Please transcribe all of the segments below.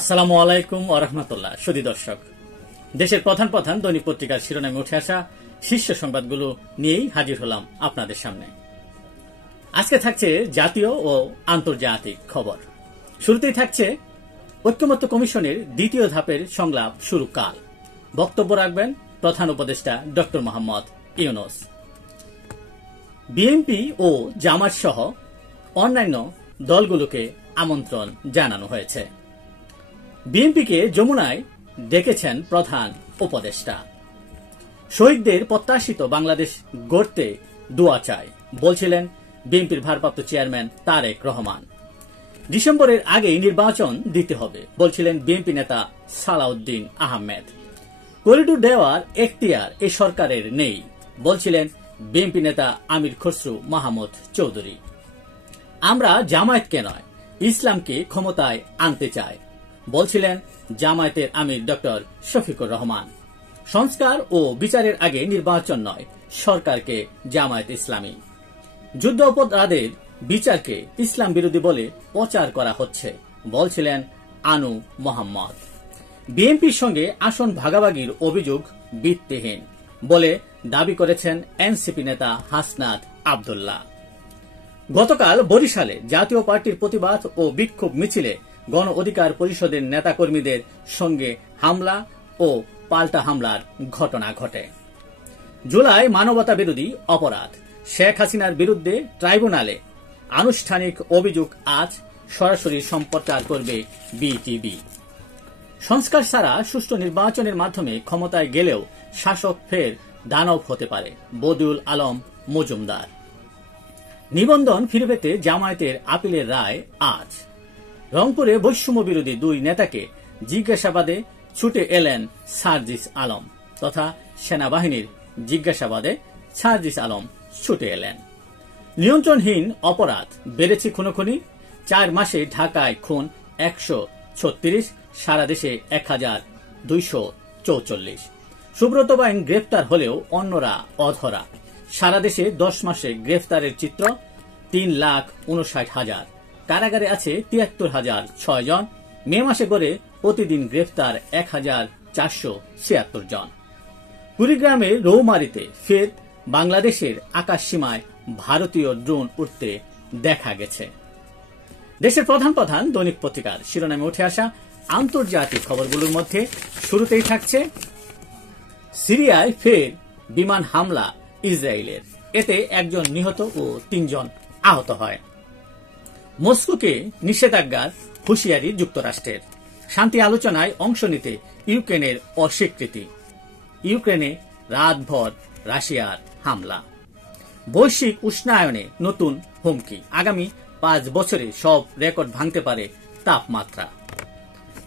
আসসালামু আলাইকুম ওয়া রাহমাতুল্লাহ। সুধী দর্শক, দেশের প্রধান প্রধান দৈনিক পত্রিকার শিরোনামে উঠে আসা শীর্ষ সংবাদগুলো নিয়েই হাজির হলাম আপনাদের সামনে। আজকে থাকছে জাতীয় ও আন্তর্জাতিক খবর। শুরুতেই থাকছে ঐক্যমত্য কমিশনের দ্বিতীয় ধাপের সংলাপ শুরু কাল। বক্তব্য রাখবেন প্রধান উপদেষ্টা ডক্টর মোহাম্মদ ইউনূস। বিএনপি ও জামাত সহ অন্যান্য দলগুলোকে আমন্ত্রণ জানানো হয়েছে। বিএনপিকে যমুনায় ডেকেছেন প্রধান উপদেষ্টা। শহীদদের প্রত্যাশিত বাংলাদেশ গড়তে দোয়া চায় বলছিলেন বিএনপির ভারপ্রাপ্ত চেয়ারম্যান তারেক রহমান। ডিসেম্বরের আগেই নির্বাচন দিতে হবে বলছিলেন বিএনপি নেতা সালাউদ্দিন আহমেদ। করিডোর দেওয়ার এখতিয়ার এ সরকারের নেই বলছিলেন বিএনপি নেতা আমির খসরু মাহমুদ চৌধুরী। আমরা জামায়াতকে নয়, ইসলামকে ক্ষমতায় আনতে চাই বলছিলেন জামায়াতের আমির ডক্টর শফিকুর রহমান। সংস্কার ও বিচারের আগে নির্বাচন নয়, সরকারকে জামায়াত ইসলামী। যুদ্ধ অপরাধের বিচারকে ইসলাম বিরোধী বলে প্রচার করা হচ্ছে বলছিলেন আনু মোহাম্মদ। বিএনপির সঙ্গে আসন ভাগাভাগির অভিযোগ ভিত্তিহীন বলে দাবি করেছেন এনসিপি নেতা হাসনাত আব্দুল্লাহ। গতকাল বরিশালে জাতীয় পার্টির প্রতিবাদ ও বিক্ষোভ মিছিলে গণ অধিকার পরিষদের নেতাকর্মীদের সঙ্গে হামলা ও পাল্টা হামলার ঘটনা ঘটে। জুলাই মানবতা বিরোধী অপরাধ, শেখ হাসিনার বিরুদ্ধে ট্রাইব্যুনালে আনুষ্ঠানিক অভিযোগ আজ সরাসরি সম্প্রচার করবে বিটিভি। সংস্কার ছাড়া সুষ্ঠু নির্বাচনের মাধ্যমে ক্ষমতায় গেলেও শাসক ফের দানব হতে পারে বদিউল আলম মজুমদার। নিবন্ধন ফিরে পেতে জামায়াতের আপিলের রায় আজ। রংপুরে বৈষম্য বিরোধী দুই নেতাকে জিজ্ঞাসাবাদে ছুটে এলেন সার্জিস আলম তথা সেনাবাহিনীর জিজ্ঞাসাবাদে সার্জিস আলম ছুটে এলেন। নিয়ন্ত্রণহীন অপরাধ বেড়েছে খুনোখুনি, 4 মাসে ঢাকায় খুন 136, সারা দেশে 1244। সুব্রত বাইন গ্রেফতার হলেও অন্যরা অধরা। সারা দেশে 10 মাসে গ্রেফতারের চিত্র 3,59,000। কারাগারে আছে 73,006 জন। মে মাসে গড়ে প্রতিদিন গ্রেফতার 1,476 জন। কুড়িগ্রামের রৌমারীতে ফের বাংলাদেশের আকাশ সীমায় ভারতীয় ড্রোন উঠতে দেখা গেছে। দেশের প্রধান প্রধান দৈনিক পত্রিকার শিরোনামে উঠে আসা আন্তর্জাতিক খবরগুলোর মধ্যে শুরুতেই থাকছে সিরিয়ায় ফের বিমান হামলা ইসরায়েলের, এতে 1 জন নিহত ও 3 জন আহত হয়। মস্কোকে নিষেধাজ্ঞার হুঁশিয়ারি যুক্তরাষ্ট্রের। শান্তি আলোচনায় অংশ নিতে ইউক্রেনের অস্বীকৃতি। ইউক্রেনে রাতভর রাশিয়ার হামলা। বৈশ্বিক উষ্ণায়নে নতুন হুমকি, আগামী 5 বছরে সব রেকর্ড ভাঙতে পারে তাপমাত্রা।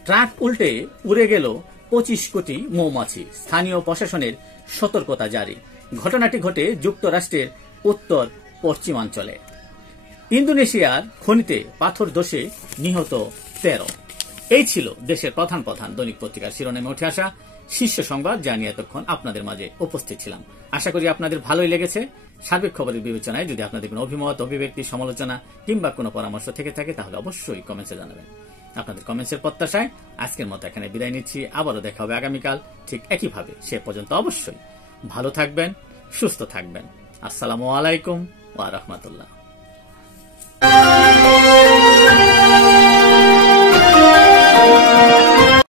ট্রাক উল্টে উড়ে গেল 25 কোটি মৌমাছি, স্থানীয় প্রশাসনের সতর্কতা জারি। ঘটনাটি ঘটে যুক্তরাষ্ট্রের উত্তর পশ্চিমাঞ্চলে। ইন্দোনেশিয়ার খনিতে পাথর ধসে নিহত 13। এই ছিল দেশের প্রধান প্রধান দৈনিক পত্রিকার শিরোনামে উঠে আসা শীর্ষ সংবাদ, যা নিয়ে এতক্ষণ আপনাদের মাঝে উপস্থিত ছিলাম। আশা করি আপনাদের ভালোই লেগেছে। সার্বিক খবরের বিবেচনায় যদি আপনাদের কোনো অভিমত, অভিব্যক্তি, সমালোচনা কিংবা কোনো পরামর্শ থেকে থাকে তাহলে অবশ্যই কমেন্টসে জানাবেন। আপনাদের কমেন্টসের প্রত্যাশায় আজকের মতো এখানে বিদায় নিচ্ছি। আবারও দেখা হবে আগামীকাল ঠিক একইভাবে। সে পর্যন্ত অবশ্যই ভালো থাকবেন, সুস্থ থাকবেন। আসসালামু আলাইকুম ওয়া রাহমাতুল্লাহ।